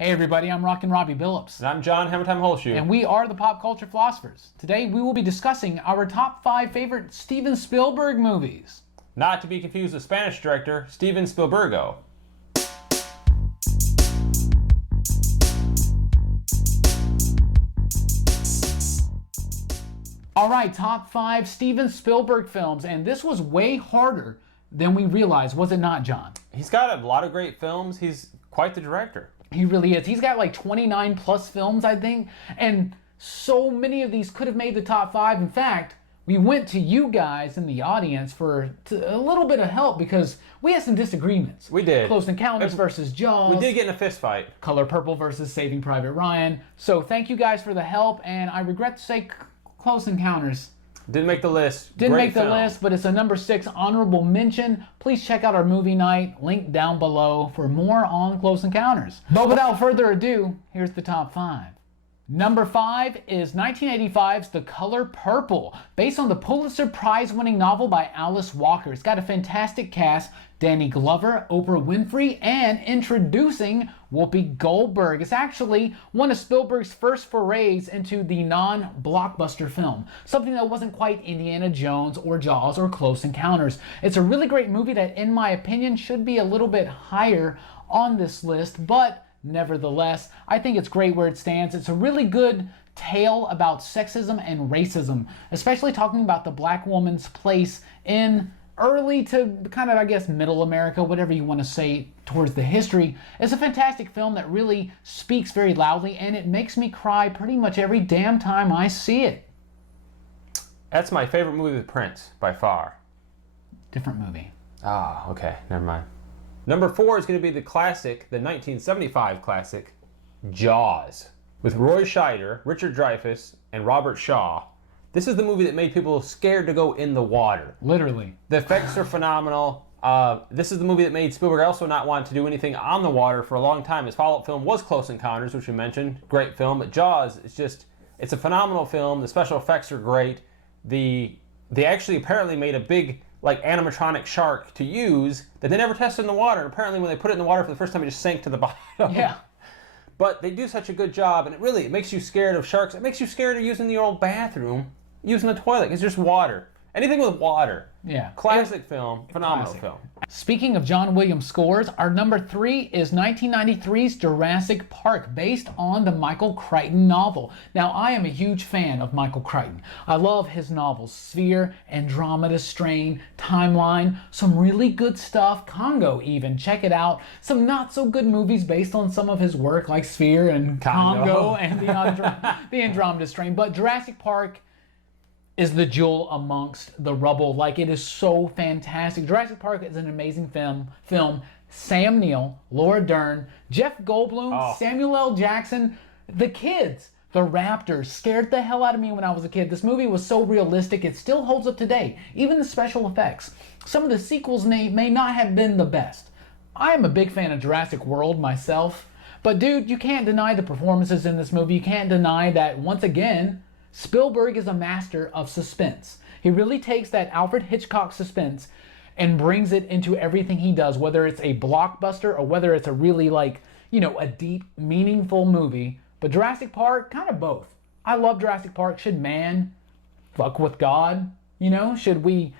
Hey everybody, I'm Rockin' Robbie Billups. And I'm John Hammertime Holshoe. And we are the Pop Culture Philosophers. Today we will be discussing our top 5 favorite Steven Spielberg movies. Not to be confused with Spanish director Steven Spielberg. Alright, top 5 Steven Spielberg films, and this was way harder than we realized, was it not, John? He's got a lot of great films. He's quite the director. He really is. He's got like 29 plus films, I think, and so many of these could have made the top 5. In fact, we went to you guys in the audience for a little bit of help because we had some disagreements. We did. Close Encounters versus Jaws. We did get in a fist fight. Color Purple versus Saving Private Ryan. So thank you guys for the help, and I regret to say Close Encounters Didn't make the list. didn't Great make the film. list, but it's a number 6 honorable mention. Please check out our movie night, link down below for more on Close Encounters. But without further ado, here's the top 5. Number 5 is 1985's The Color Purple, based on the Pulitzer Prize-winning novel by Alice Walker. It's got a fantastic cast: Danny Glover, Oprah Winfrey, and introducing Whoopi Goldberg. It's actually one of Spielberg's first forays into the non-blockbuster film, something that wasn't quite Indiana Jones or Jaws or Close Encounters. It's a really great movie that, in my opinion, should be a little bit higher on this list, but nevertheless, I think it's great where it stands. It's a really good tale about sexism and racism, especially talking about the black woman's place in early to kind of, I guess, middle America, whatever you want to say, towards the history. It's a fantastic film that really speaks very loudly, and it makes me cry pretty much every damn time I see it. That's my favorite movie with Prince, by far. Different movie. Ah, okay. Never mind. Number 4 is going to be the classic, the 1975 classic, Jaws, with Roy Scheider, Richard Dreyfuss, and Robert Shaw. This is the movie that made people scared to go in the water. Literally. The effects are phenomenal. This is the movie that made Spielberg also not want to do anything on the water for a long time. His follow-up film was Close Encounters, which we mentioned. Great film. But Jaws, it's a phenomenal film. The special effects are great. They actually apparently made a big animatronic shark to use that they never tested in the water. And apparently when they put it in the water for the first time, it just sank to the bottom. Yeah. But they do such a good job, and it makes you scared of sharks. It makes you scared of using the old bathroom, using the toilet. It's just water. Anything with water. Yeah. Classic film. Phenomenal film. Speaking of John Williams scores, our number 3 is 1993's Jurassic Park, based on the Michael Crichton novel. Now, I am a huge fan of Michael Crichton. I love his novels: Sphere, Andromeda Strain, Timeline, some really good stuff, Congo even, check it out. Some not so good movies based on some of his work, like Sphere and Congo and the Andromeda Strain. But Jurassic Park is the jewel amongst the rubble. It is so fantastic. Jurassic Park is an amazing film. Sam Neill, Laura Dern, Jeff Goldblum, Samuel L. Jackson, the kids, the raptors scared the hell out of me when I was a kid. This movie was so realistic, it still holds up today. Even the special effects. Some of the sequels may not have been the best. I am a big fan of Jurassic World myself, but dude, you can't deny the performances in this movie. You can't deny that, once again, Spielberg is a master of suspense. He really takes that Alfred Hitchcock suspense and brings it into everything he does, whether it's a blockbuster or whether it's a really a deep, meaningful movie. But Jurassic Park, kind of both. I love Jurassic Park. Should man fuck with God? Should we,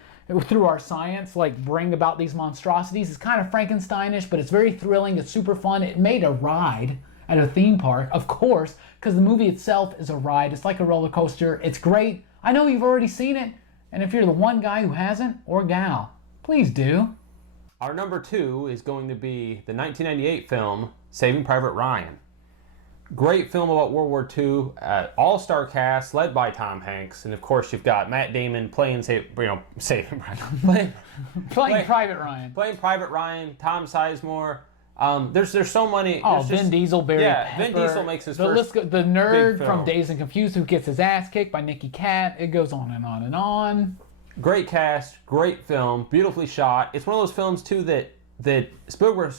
through our science, bring about these monstrosities? It's kind of Frankensteinish, but it's very thrilling. It's super fun. It made a ride at a theme park, of course, because the movie itself is a ride. It's like a roller coaster. It's great. I know you've already seen it, and if you're the one guy who hasn't, or gal, please do. Our number 2 is going to be the 1998 film, Saving Private Ryan. Great film about World War II, all-star cast led by Tom Hanks, and of course you've got Matt Damon playing Saving Private Private Ryan. Playing Private Ryan, Tom Sizemore. There's so many. Vin Diesel, Barry Pepper. Vin Diesel makes his first the nerd big from film. Dazed and Confused who gets his ass kicked by Nicky Katt. It goes on and on and on. Great cast, great film, beautifully shot. It's one of those films too that Spielberg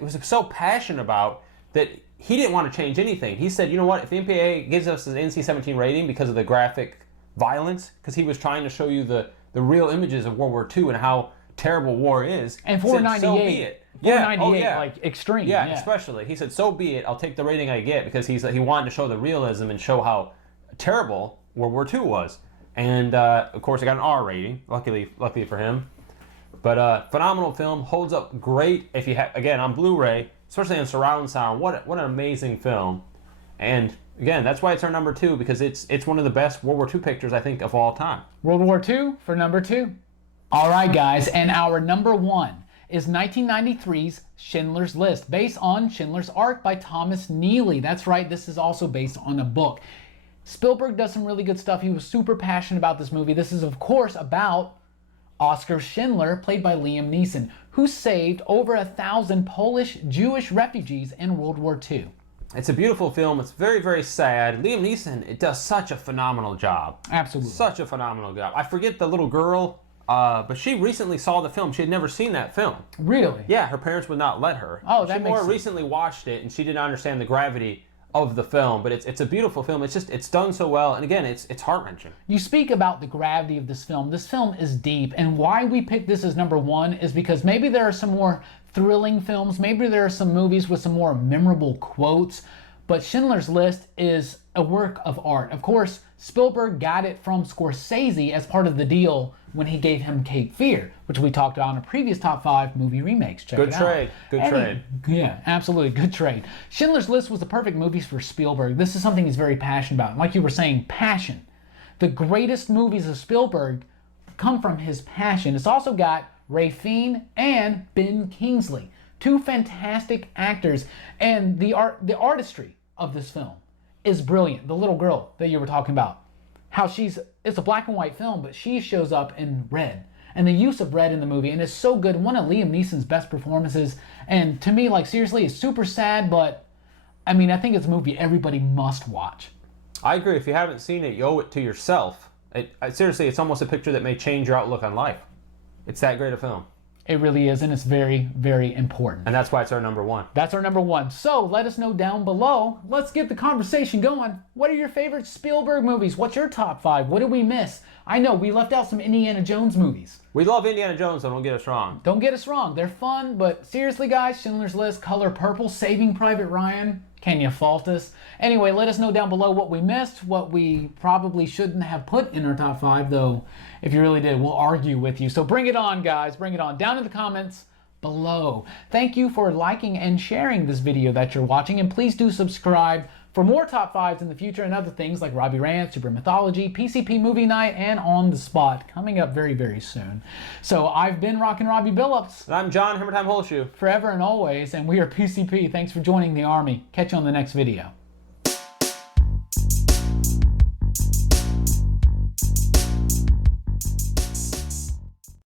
was so passionate about that he didn't want to change anything. He said, you know what, if the MPAA gives us an NC-17 rating because of the graphic violence, because he was trying to show you the real images of World War II and how terrible war is, and for 98, so be it. Yeah, 498, yeah. like extreme. Yeah, especially. He said, so be it. I'll take the rating I get, because he wanted to show the realism and show how terrible World War II was. And, of course, it got an R rating, luckily for him. But phenomenal film, holds up great if you have, again, on Blu-ray, especially on surround sound. What an amazing film. And, again, that's why it's our number 2, because it's one of the best World War II pictures, I think, of all time. World War II for number 2. All right, guys, and our number 1 is 1993's Schindler's List, based on Schindler's Ark by Thomas Neely. That's right, this is also based on a book. Spielberg does some really good stuff. He was super passionate about this movie. This is, of course, about Oskar Schindler, played by Liam Neeson, who saved over 1,000 Polish Jewish refugees in World War II. It's a beautiful film. It's very, very sad. Liam Neeson, it does such a phenomenal job. Absolutely. Such a phenomenal job. I forget the little girl, but she recently saw the film. She had never seen that film. Really? Yeah, her parents would not let her. Oh, that she makes more sense. recently watched it, and she didn't understand the gravity of the film. But it's a beautiful film. It's done so well, and again, it's heart-wrenching. You speak about the gravity of this film. This film is deep, and why we picked this as number 1 is because maybe there are some more thrilling films, maybe there are some movies with some more memorable quotes, but Schindler's List is a work of art. Of course, Spielberg got it from Scorsese as part of the deal when he gave him Cape Fear, which we talked about in a previous top 5 movie remakes. Check Good it trade. out. Good trade. Yeah, absolutely. Good trade. Schindler's List was the perfect movie for Spielberg. This is something he's very passionate about. And like you were saying, passion. The greatest movies of Spielberg come from his passion. It's also got Ray Fiennes and Ben Kingsley, 2 fantastic actors, and the artistry of this film is brilliant. The little girl that you were talking about, how it's a black and white film, but she shows up in red, and the use of red in the movie, and it's so good. One of Liam Neeson's best performances, and to me, like, seriously, it's super sad, but I mean, I think it's a movie everybody must watch. I agree. If you haven't seen it, you owe it to yourself. Seriously, it's almost a picture that may change your outlook on life. It's that great a film. It really is, and it's very, very important. And that's why it's our number 1. That's our number 1. So let us know down below. Let's get the conversation going. What are your favorite Spielberg movies? What's your top 5? What did we miss? I know we left out some Indiana Jones movies. We love Indiana Jones, so don't get us wrong. Don't get us wrong. They're fun, but seriously, guys, Schindler's List, Color Purple, Saving Private Ryan. Can you fault us? Anyway, let us know down below what we missed, what we probably shouldn't have put in our top 5, though if you really did, we'll argue with you. So bring it on, guys. Bring it on. Down in the comments below. Thank you for liking and sharing this video that you're watching, and please do subscribe for more top 5s in the future and other things like Robbie Rant, Super Mythology, PCP Movie Night, and On the Spot coming up very, very soon. So I've been Rockin' Robbie Billups. And I'm John Hammertime Holshoe. Forever and always, and we are PCP. Thanks for joining the Army. Catch you on the next video.